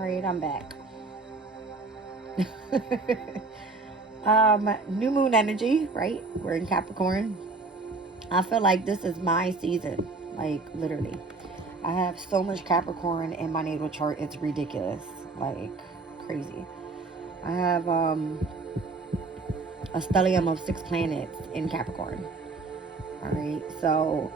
right, I'm back. New moon energy, right? We're in Capricorn. I feel like this is my season, like literally. I have so much Capricorn in my natal chart, it's ridiculous, like crazy. I have a stellium of 6 planets in Capricorn. All right, so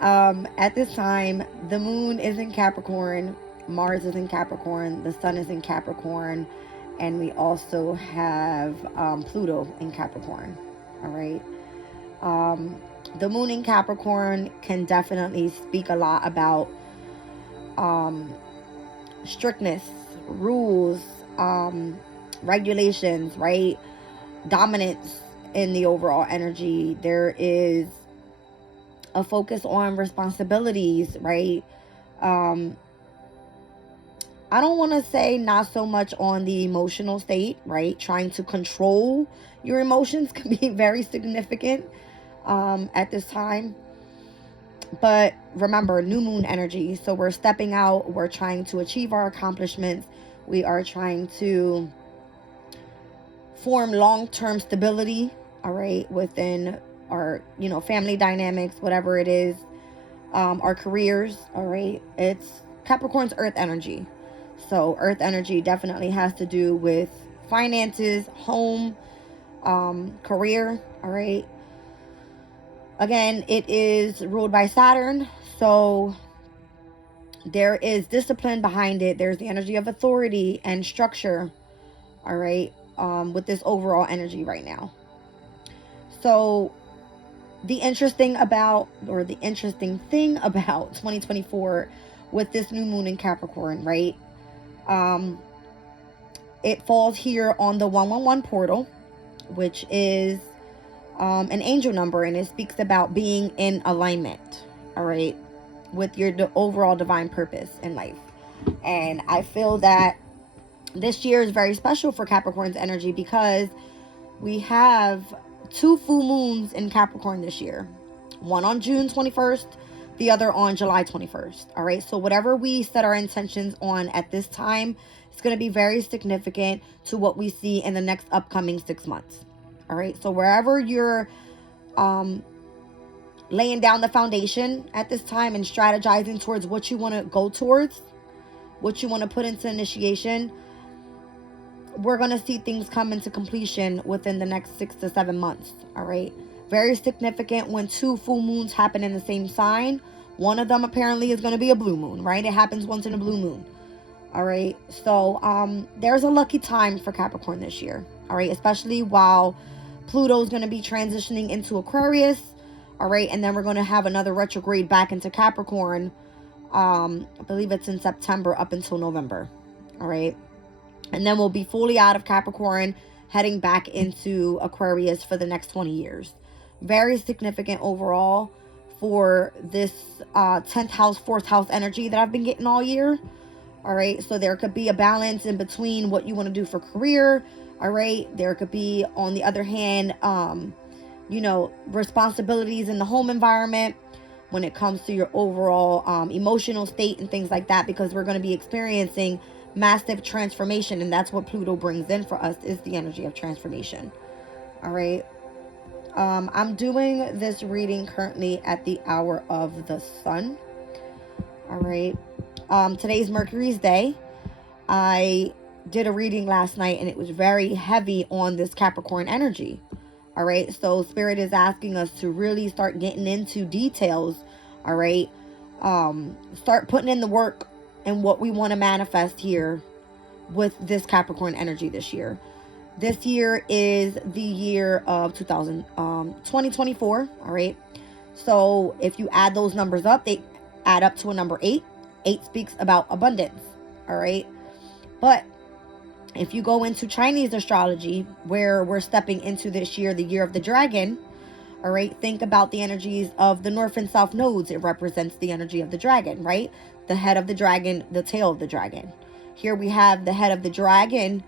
at this time, the moon is in Capricorn, Mars is in Capricorn, the sun is in Capricorn, and we also have Pluto in Capricorn. All right. The moon in Capricorn can definitely speak a lot about um, strictness, rules, regulations, right? Dominance in the overall energy. There is a focus on responsibilities, right? Um, I don't want to say not so much on the emotional state, right? Trying to control your emotions can be very significant at this time. But remember, new moon energy. So we're stepping out. We're trying to achieve our accomplishments. We are trying to form long-term stability, all right, within our, family dynamics, whatever it is, our careers, all right. It's Capricorn's earth energy. So earth energy definitely has to do with finances, home, career, all right. Again, it is ruled by Saturn, so there is discipline behind it. There's the energy of authority and structure, all right, with this overall energy right now. So the interesting thing about 2024 with this new moon in Capricorn, right? It falls here on the 111 portal, which is an angel number, and it speaks about being in alignment, all right, with your overall divine purpose in life. And I feel that this year is very special for Capricorn's energy because we have 2 full moons in Capricorn this year. One on June 21st, the other on July 21st. All right. So whatever we set our intentions on at this time, it's going to be very significant to what we see in the next upcoming 6 months. All right. So wherever you're laying down the foundation at this time and strategizing towards what you want to go towards, what you want to put into initiation, we're going to see things come into completion within the next 6 to 7 months. All right. Very significant when 2 full moons happen in the same sign. One of them apparently is going to be a blue moon, right? It happens once in a blue moon. All right. So there's a lucky time for Capricorn this year. All right. Especially while Pluto is going to be transitioning into Aquarius. All right. And then we're going to have another retrograde back into Capricorn. I believe it's in September up until November. All right. And then we'll be fully out of Capricorn, heading back into Aquarius for the next 20 years. Very significant overall for this 10th house, 4th house energy that I've been getting all year. All right. So there could be a balance in between what you want to do for career. All right. There could be, on the other hand, responsibilities in the home environment when it comes to your overall emotional state and things like that, because we're going to be experiencing massive transformation, and that's what Pluto brings in for us, is the energy of transformation. All right. I'm doing this reading currently at the hour of the sun. All right. Today's Mercury's day. I did a reading last night and it was very heavy on this Capricorn energy. All right. So Spirit is asking us to really start getting into details. All right. Start putting in the work and what we want to manifest here with this Capricorn energy this year. This year is the year of 2024. All right. So if you add those numbers up, they add up to a number 8. 8 speaks about abundance. All right. But if you go into Chinese astrology, where we're stepping into this year, the year of the dragon, all right, think about the energies of the north and south nodes. It represents the energy of the dragon, right? The head of the dragon, the tail of the dragon. Here we have the head of the dragon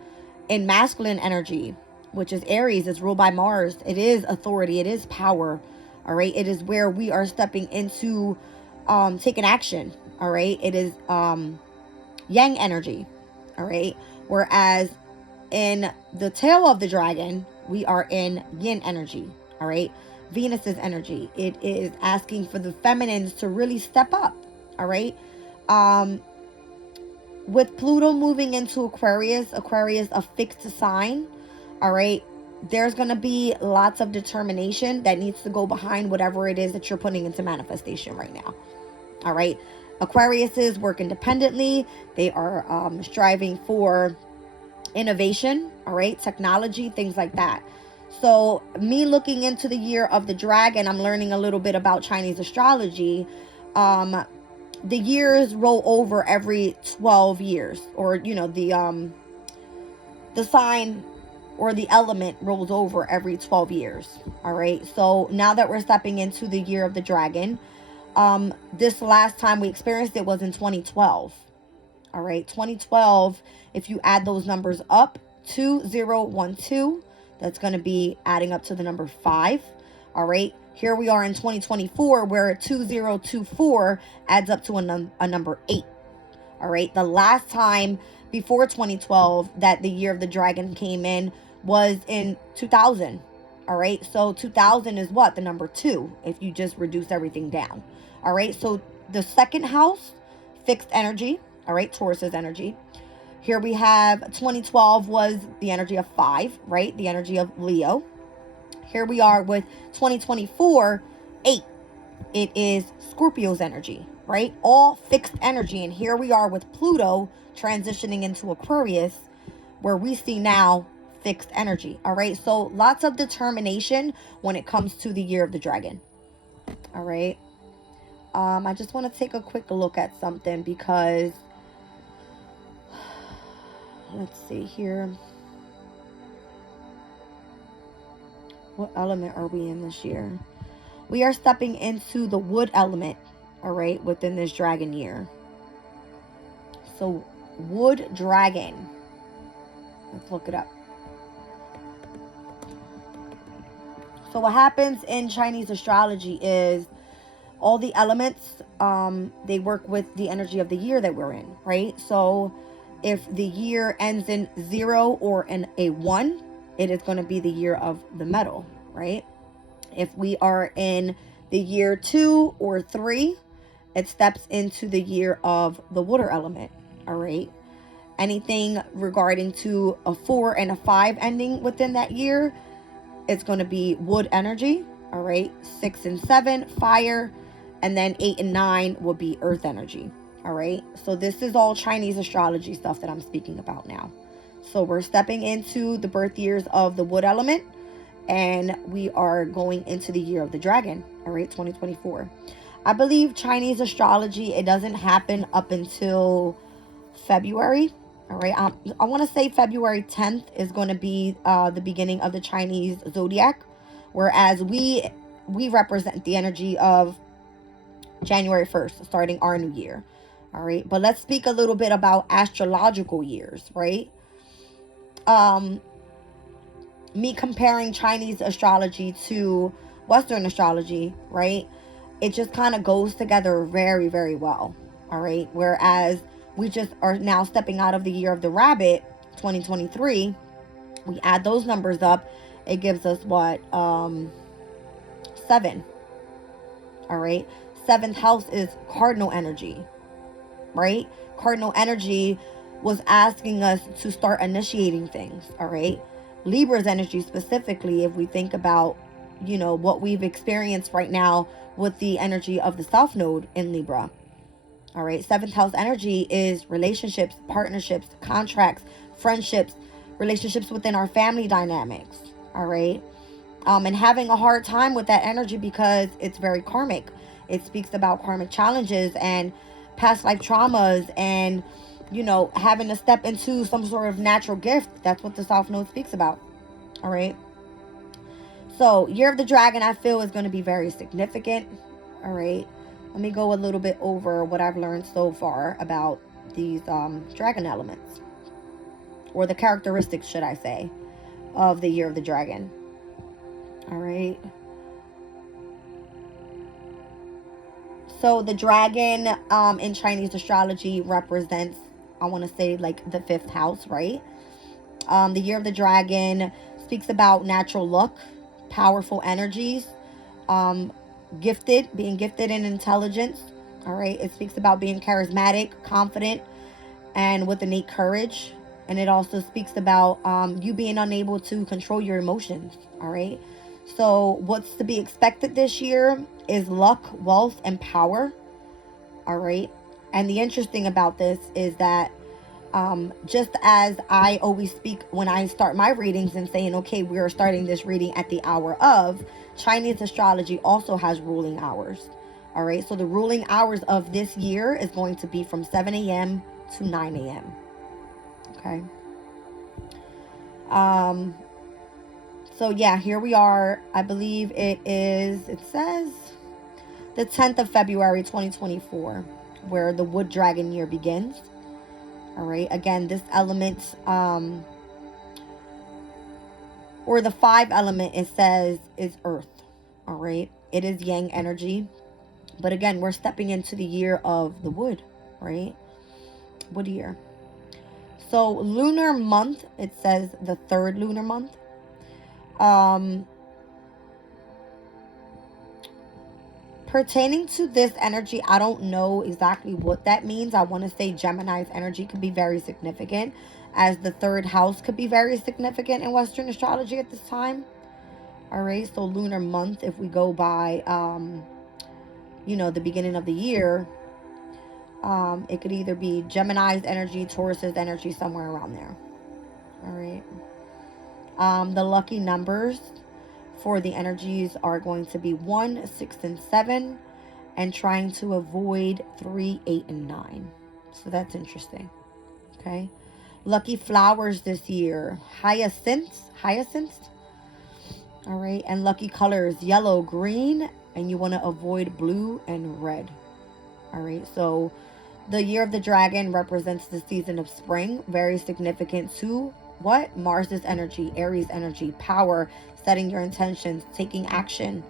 in masculine energy, which is Aries. It's ruled by Mars. It is authority. It is power. All right. It is where we are stepping into taking action. All right. It is yang energy. All right. Whereas in the tail of the dragon, we are in yin energy. All right. Venus's energy. It is asking for the feminines to really step up. All right. Um, with Pluto moving into Aquarius, Aquarius a fixed sign. All right. There's going to be lots of determination that needs to go behind whatever it is that you're putting into manifestation right now. All right. Aquariuses work independently. They are striving for innovation, all right, technology, things like that. So me looking into the year of the dragon, I'm learning a little bit about Chinese astrology. The years roll over every 12 years, or the sign or the element rolls over every 12 years. All right. So now that we're stepping into the year of the dragon, this last time we experienced it was in 2012. All right, 2012, if you add those numbers up, 2012, that's going to be adding up to the number 5. All right, here we are in 2024, where 2024 adds up to a number 8. All right, the last time before 2012 that the year of the dragon came in was in 2000. All right, so 2000 is what? The number 2, if you just reduce everything down. All right, so the second house, fixed energy. All right, Taurus's energy. Here we have 2012 was the energy of 5, right? The energy of Leo. Here we are with 2024, 8. It is Scorpio's energy, right? All fixed energy. And here we are with Pluto transitioning into Aquarius, where we see now fixed energy. All right, so lots of determination when it comes to the year of the dragon. All right. I just want to take a quick look at something because let's see here. What element are we in this year? We are stepping into the wood element, all right, within this dragon year. So, wood dragon. Let's look it up. So, what happens in Chinese astrology is all the elements, they work with the energy of the year that we're in, right? So, if the year ends in 0 or in a 1, it is going to be the year of the metal, right? If we are in the year 2 or 3, it steps into the year of the water element, all right? Anything regarding to a 4 and a 5 ending within that year, it's going to be wood energy, all right? 6 and 7, fire, and then 8 and 9 will be earth energy. All right, so this is all Chinese astrology stuff that I'm speaking about now. So we're stepping into the birth years of the wood element, and we are going into the year of the dragon. All right, 2024. I believe Chinese astrology, it doesn't happen up until February. All right, I want to say February 10th is going to be the beginning of the Chinese zodiac, whereas we represent the energy of January 1st, starting our new year. All right, but let's speak a little bit about astrological years, right? Me comparing Chinese astrology to Western astrology, right? It just kind of goes together very, very well. All right, whereas we just are now stepping out of the year of the rabbit, 2023. We add those numbers up, it gives us what? 7. All right, 7th house is cardinal energy, right? Cardinal energy was asking us to start initiating things, all right? Libra's energy specifically, if we think about, what we've experienced right now with the energy of the South Node in Libra, all right? 7th house energy is relationships, partnerships, contracts, friendships, relationships within our family dynamics, all right? And having a hard time with that energy because it's very karmic. It speaks about karmic challenges and past life traumas and, having to step into some sort of natural gift. That's what the South Node speaks about. All right. So, Year of the Dragon, I feel, is going to be very significant. All right. Let me go a little bit over what I've learned so far about these dragon elements, or the characteristics, should I say, of the Year of the Dragon. All right. So the dragon in Chinese astrology represents I want to say like the 5th house, right? The year of the dragon speaks about natural luck, powerful energies, um, being gifted in intelligence. All right. It speaks about being charismatic, confident, and with innate courage. And it also speaks about you being unable to control your emotions. All right. So, what's to be expected this year is luck, wealth, and power. All right. And the interesting about this is that just as I always speak when I start my readings and saying, okay, we are starting this reading at the hour of, Chinese astrology also has ruling hours. All right. So the ruling hours of this year is going to be from 7 a.m. to 9 a.m. Okay. So yeah, here we are. I believe it says the 10th of February, 2024, where the wood dragon year begins. All right. Again, this element, or the 5 element, it says is earth. All right. It is yang energy. But again, we're stepping into the year of the wood, right? Wood year. So lunar month, it says the 3rd lunar month. Pertaining to this energy, I don't know exactly what that means. I want to say Gemini's energy could be very significant, as the 3rd house could be very significant in Western astrology at this time. All right, so lunar month, if we go by, the beginning of the year, it could either be Gemini's energy, Taurus's energy, somewhere around there. All right. The lucky numbers for the energies are going to be 1, 6, and 7, and trying to avoid 3, 8, and 9. So that's interesting. Okay. Lucky flowers this year, hyacinths. All right. And lucky colors, yellow, green, and you want to avoid blue and red. All right. So the year of the dragon represents the season of spring, very significant to what? Mars's energy, Aries energy, power, setting your intentions, taking action.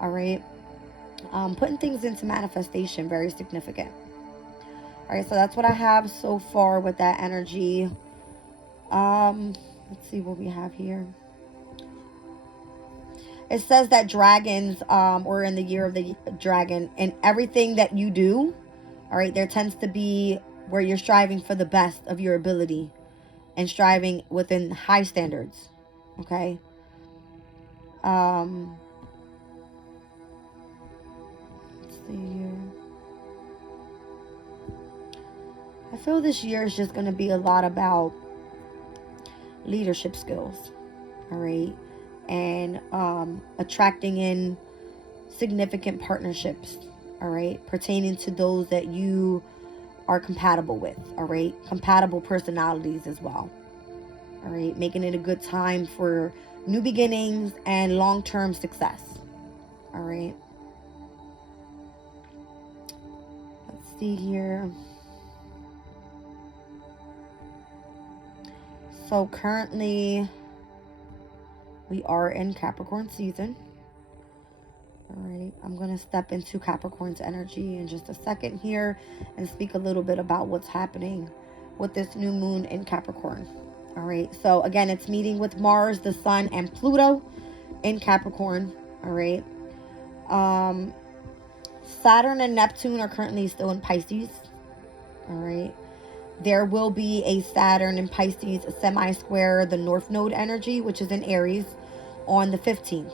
All right. Putting things into manifestation, very significant. All right, so that's what I have so far with that energy. Let's see what we have here. It says that dragons, or in the year of the dragon, and everything that you do, all right, there tends to be where you're striving for the best of your ability and striving within high standards. Okay. Let's see here. I feel this year is just going to be a lot about leadership skills. All right. And attracting in significant partnerships. All right. Pertaining to those that you are compatible with. All right. Compatible personalities as well. All right. Making it a good time for new beginnings and long-term success. All right. Let's see here. So currently we are in Capricorn season. All right, I'm going to step into Capricorn's energy in just a second here and speak a little bit about what's happening with this new moon in Capricorn. All right, so again, it's meeting with Mars, the Sun, and Pluto in Capricorn. All right. Saturn and Neptune are currently still in Pisces. All right. There will be a Saturn in Pisces semi-square the North Node energy, which is in Aries, on the 15th.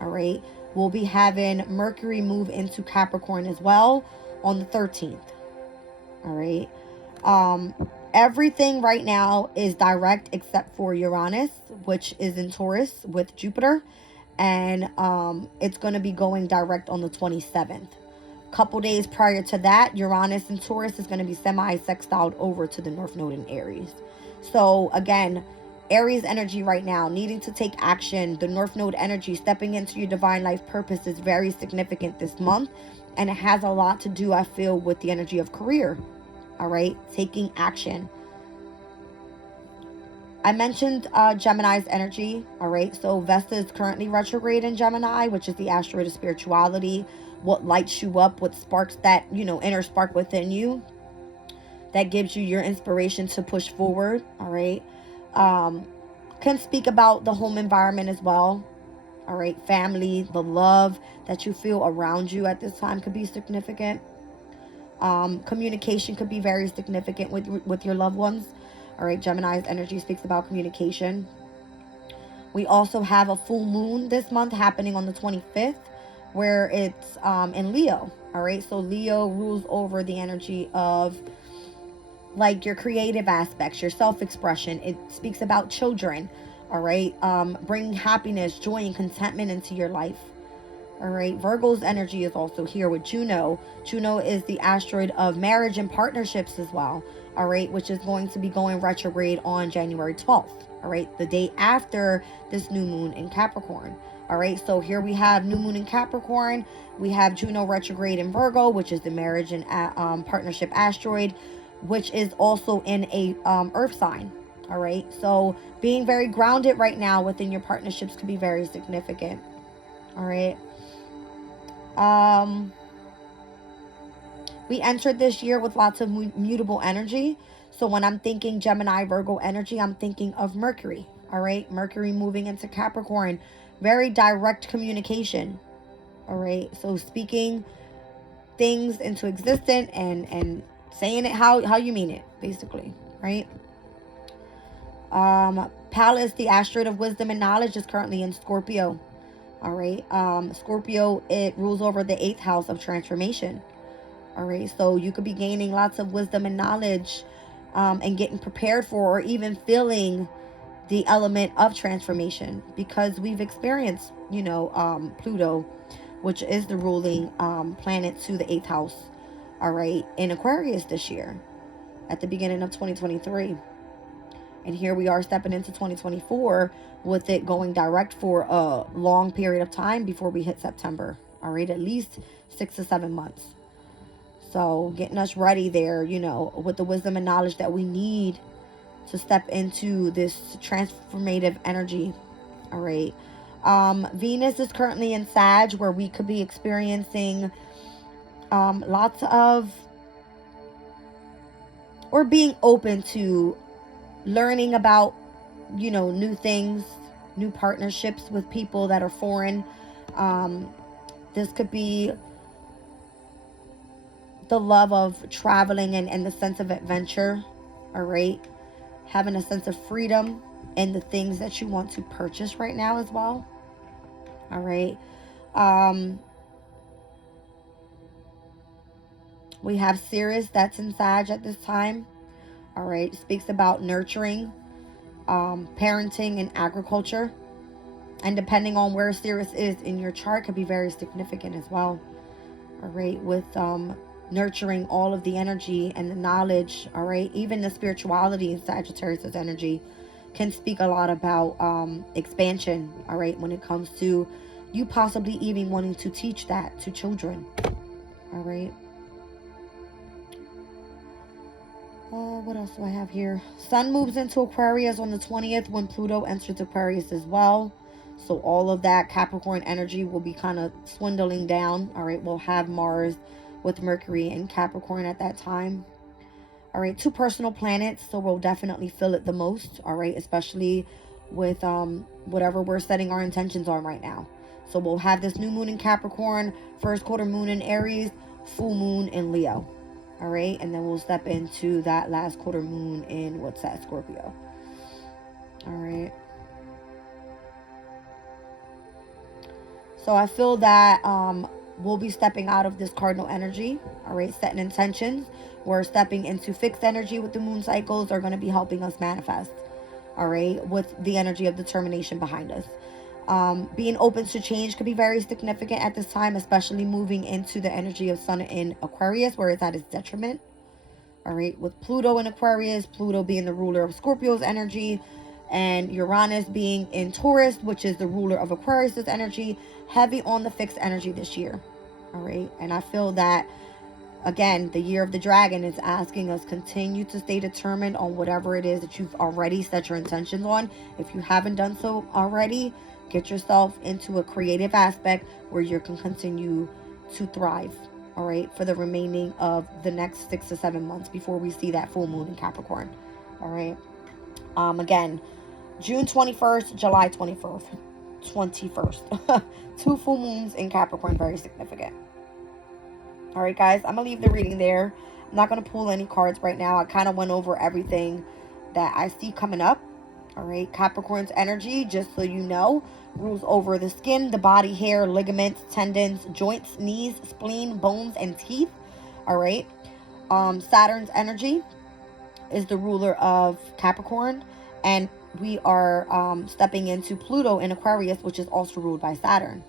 All right. We'll be having Mercury move into Capricorn as well on the 13th. All right. Everything right now is direct except for Uranus, which is in Taurus with Jupiter. And it's going to be going direct on the 27th. Couple days prior to that, Uranus and Taurus is going to be semi-sextiled over to the North Node in Aries. So again, Aries energy right now, needing to take action. The North Node energy, stepping into your divine life purpose, is very significant this month. And it has a lot to do, I feel, with the energy of career. All right, taking action. I mentioned Gemini's energy. All right, so Vesta is currently retrograde in Gemini, which is the asteroid of spirituality. What lights you up, what sparks that, inner spark within you. that gives you your inspiration to push forward. All right. Can speak about the home environment as well. All right. Family, the love that you feel around you at this time could be significant. Communication could be very significant with your loved ones. All right. Gemini's energy speaks about communication. We also have a full moon this month happening on the 25th, where it's in Leo. All right. So Leo rules over the energy of like your creative aspects, your self-expression. It speaks about children. All right. Bringing happiness, joy, and contentment into your life. All right. Virgo's energy is also here with Juno. Juno is the asteroid of marriage and partnerships as well. All right. Which is going to be going retrograde on January 12th. All right. The day after this new moon in Capricorn. All right. So here we have new moon in Capricorn. We have Juno retrograde in Virgo, which is the marriage and partnership asteroid, which is also in a earth sign. All right. So being very grounded right now within your partnerships could be very significant. All right. We entered this year with lots of mutable energy. So when I'm thinking Gemini, Virgo energy, I'm thinking of Mercury. All right. Mercury moving into Capricorn. Very direct communication. All right. So speaking things into existence and saying it how you mean it, basically. Right. Pallas, the asteroid of wisdom and knowledge, is currently in Scorpio. All right. Scorpio, it rules over the 8th house of transformation. All right. So you could be gaining lots of wisdom and knowledge and getting prepared for, or even feeling the element of transformation, because we've experienced, Pluto, which is the ruling planet to the 8th house. All right. In Aquarius this year at the beginning of 2023. And here we are stepping into 2024 with it going direct for a long period of time before we hit September. All right, at least 6 to 7 months. So getting us ready there, with the wisdom and knowledge that we need to step into this transformative energy. All right. Venus is currently in Sag, where we could be experiencing lots of, or being open to learning about, new things, new partnerships with people that are foreign. This could be the love of traveling and the sense of adventure. All right. Having a sense of freedom in the things that you want to purchase right now as well. All right. We have Sirius that's in Sag at this time. All right. It speaks about nurturing, parenting, and agriculture. And depending on where Sirius is in your chart, could be very significant as well. All right. With nurturing all of the energy and the knowledge. All right. Even the spirituality in Sagittarius' energy can speak a lot about expansion. All right. When it comes to you possibly even wanting to teach that to children. All right. What else do I have here? Sun moves into Aquarius on the 20th when Pluto enters Aquarius as well. So all of that Capricorn energy will be kind of swindling down. All right. We'll have Mars with Mercury and Capricorn at that time. All right. 2 personal planets. So we'll definitely feel it the most. All right. Especially with whatever we're setting our intentions on right now. So we'll have this new moon in Capricorn, first quarter moon in Aries, full moon in Leo. All right. And then we'll step into that last quarter moon in what's that? Scorpio. All right. So I feel that we'll be stepping out of this cardinal energy. All right. Setting intentions. We're stepping into fixed energy with the moon cycles are going to be helping us manifest. All right. With the energy of determination behind us. Being open to change could be very significant at this time, especially moving into the energy of Sun in Aquarius, where it's at its detriment. All right. With Pluto in Aquarius, Pluto being the ruler of Scorpio's energy, and Uranus being in Taurus, which is the ruler of Aquarius's energy, heavy on the fixed energy this year. All right. And I feel that, again, the year of the dragon is asking us continue to stay determined on whatever it is that you've already set your intentions on. If you haven't done so already, get yourself into a creative aspect where you can continue to thrive. all right, for the remaining of the next 6 to 7 months before we see that full moon in Capricorn, all right. Again, June 21st, July 21st. 2 full moons in Capricorn, very significant. All right, guys, I'm going to leave the reading there. I'm not going to pull any cards right now. I kind of went over everything that I see coming up. All right, Capricorn's energy, just so you know, rules over the skin, the body, hair, ligaments, tendons, joints, knees, spleen, bones, and teeth. All right. Saturn's energy is the ruler of Capricorn, and we are stepping into Pluto in Aquarius, which is also ruled by Saturn.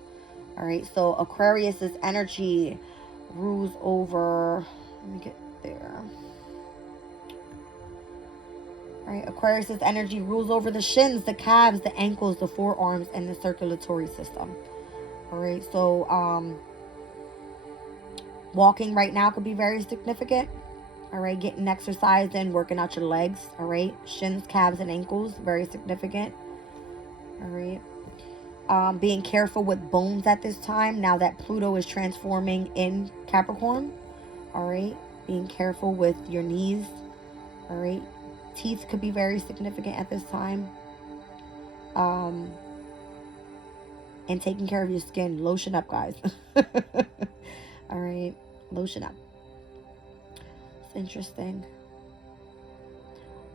All right, so Aquarius's energy rules over, let me get there. All right, Aquarius's energy rules over the shins, the calves, the ankles, the forearms, and the circulatory system. All right, so walking right now could be very significant. All right, getting exercise in, working out your legs. All right, shins, calves, and ankles, very significant. All right, being careful with bones at this time now that Pluto is transforming in Capricorn. All right, being careful with your knees. All right, teeth could be very significant at this time. And taking care of your skin. Lotion up, guys. All right, lotion up. It's interesting.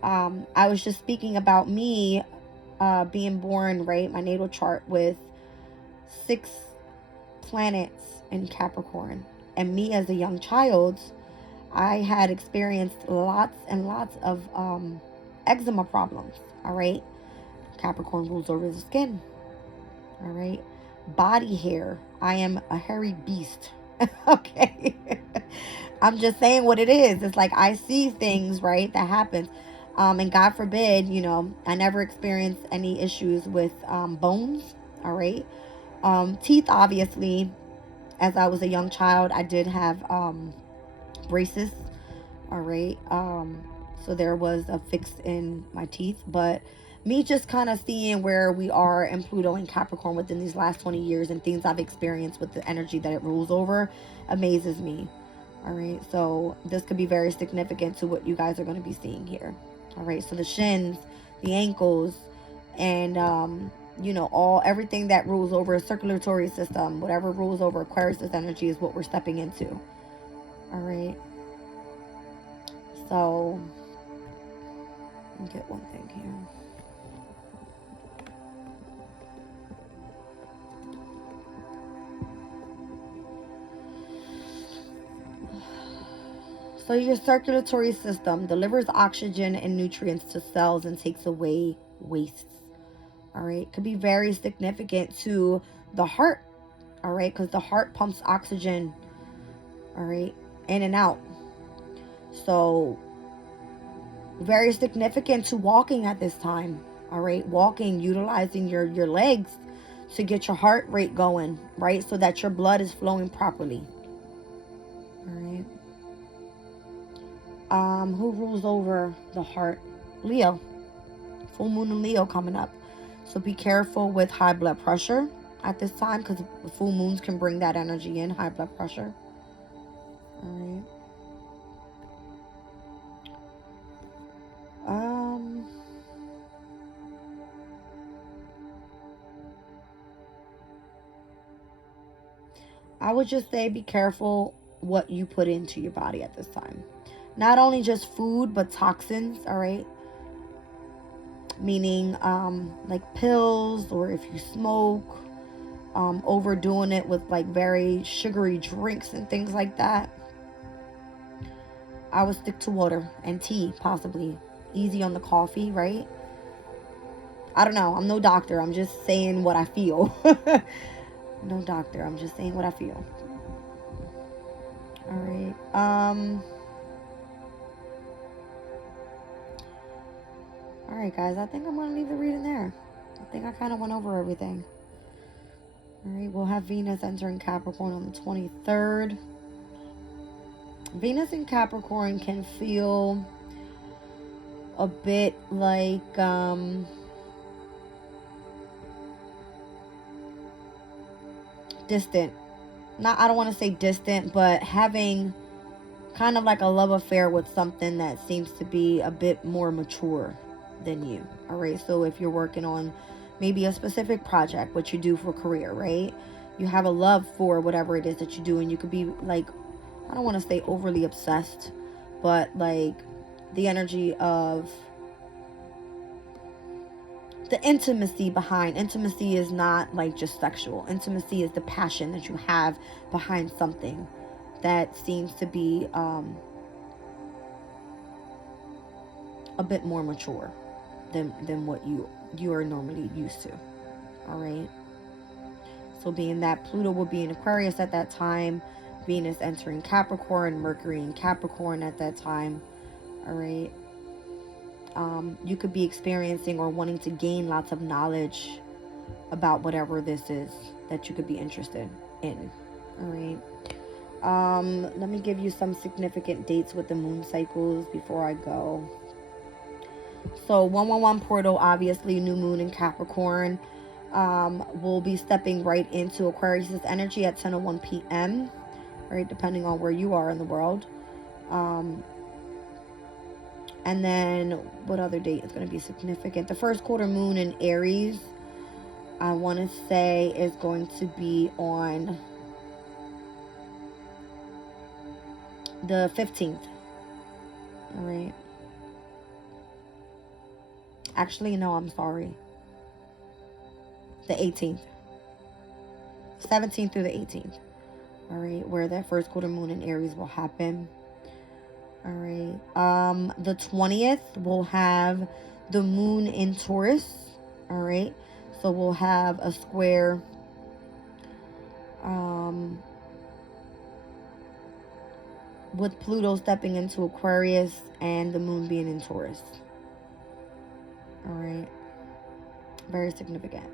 I was just speaking about me being born, right, my natal chart with 6 planets in Capricorn. And me as a young child, I had experienced lots and lots of eczema problems. All right, Capricorn rules over the skin. All right, body hair, I am a hairy beast. Okay. I'm just saying what it is. It's like I see things, right, that happens. And God forbid, you know, I never experienced any issues with bones. All right. Teeth, obviously, as I was a young child, I did have braces. All right. So there was a fix in my teeth. But me just kind of seeing where we are in Pluto and Capricorn within these last 20 years and things I've experienced with the energy that it rules over amazes me. All right, so this could be very significant to what you guys are going to be seeing here. All right, so the shins, the ankles, and you know, everything that rules over a circulatory system, whatever rules over Aquarius' energy is what we're stepping into. All right, so let me get one thing here. So your circulatory system delivers oxygen and nutrients to cells and takes away wastes. All right, could be very significant to the heart. All right, because the heart pumps oxygen, all right, in and out. So very significant to walking at this time. All right, walking, utilizing your legs to get your heart rate going, right, so that your blood is flowing properly. All right. Who rules over the heart? Leo. Full moon in Leo coming up. So be careful with high blood pressure at this time, because full moons can bring that energy in, high blood pressure. All right. I would just say be careful what you put into your body at this time. Not only just food, but toxins, all right? Meaning like pills, or if you smoke, overdoing it with like very sugary drinks and things like that. I would stick to water and tea, possibly. Easy on the coffee, right? I don't know. I'm no doctor. I'm just saying what I feel. No doctor. I'm just saying what I feel. All right. All right, guys. I think I'm going to leave the reading there. I think I kind of went over everything. All right. We'll have Venus entering Capricorn on the 23rd. Venus in Capricorn can feel a bit like distant, I don't want to say distant, but having kind of like a love affair with something that seems to be a bit more mature than you. All right. So if you're working on maybe a specific project, what you do for career, right? You have a love for whatever it is that you do, and you could be like, I don't want to say overly obsessed, but like the energy of the intimacy behind. Intimacy is not like just sexual. Intimacy is the passion that you have behind something that seems to be a bit more mature than what you are normally used to. All right. So being that Pluto will be in Aquarius at that time, Venus entering Capricorn, Mercury in Capricorn at that time. All right. You could be experiencing or wanting to gain lots of knowledge about whatever this is that you could be interested in. All right. Let me give you some significant dates with the moon cycles before I go. So 111 portal, obviously new moon in Capricorn. We'll be stepping right into Aquarius' energy at 10:01 p.m. Right, depending on where you are in the world. And then what other date is going to be significant? The first quarter moon in Aries, I want to say, is going to be on the 15th. All right. Actually, no, I'm sorry. The 18th. 17th through the 18th. All right, where that first quarter moon in Aries will happen. All right. The 20th we'll have the moon in Taurus. All right. So we'll have a square with Pluto stepping into Aquarius and the moon being in Taurus. All right. Very significant.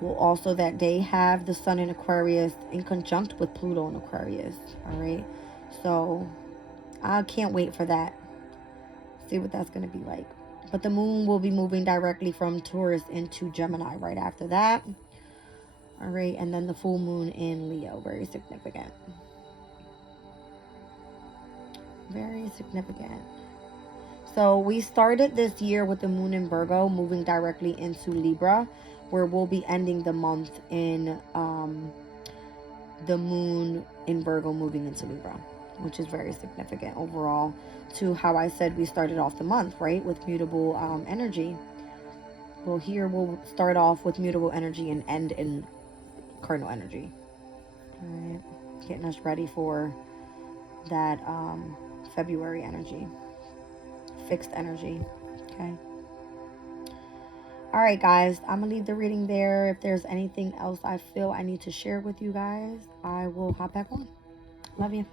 We'll also that day have the sun in Aquarius in conjunct with Pluto in Aquarius. All right. So I can't wait for that. See what that's going to be like. But the moon will be moving directly from Taurus into Gemini right after that. All right. And then the full moon in Leo. Very significant. Very significant. So we started this year with the moon in Virgo moving directly into Libra, where we'll be ending the month in the moon in Virgo moving into Libra, which is very significant overall to how I said we started off the month, right? With mutable energy. Well, here we'll start off with mutable energy and end in cardinal energy. All right. Getting us ready for that February energy. Fixed energy. Okay. All right, guys, I'm gonna leave the reading there. If there's anything else I feel I need to share with you guys, I will hop back on. Love you.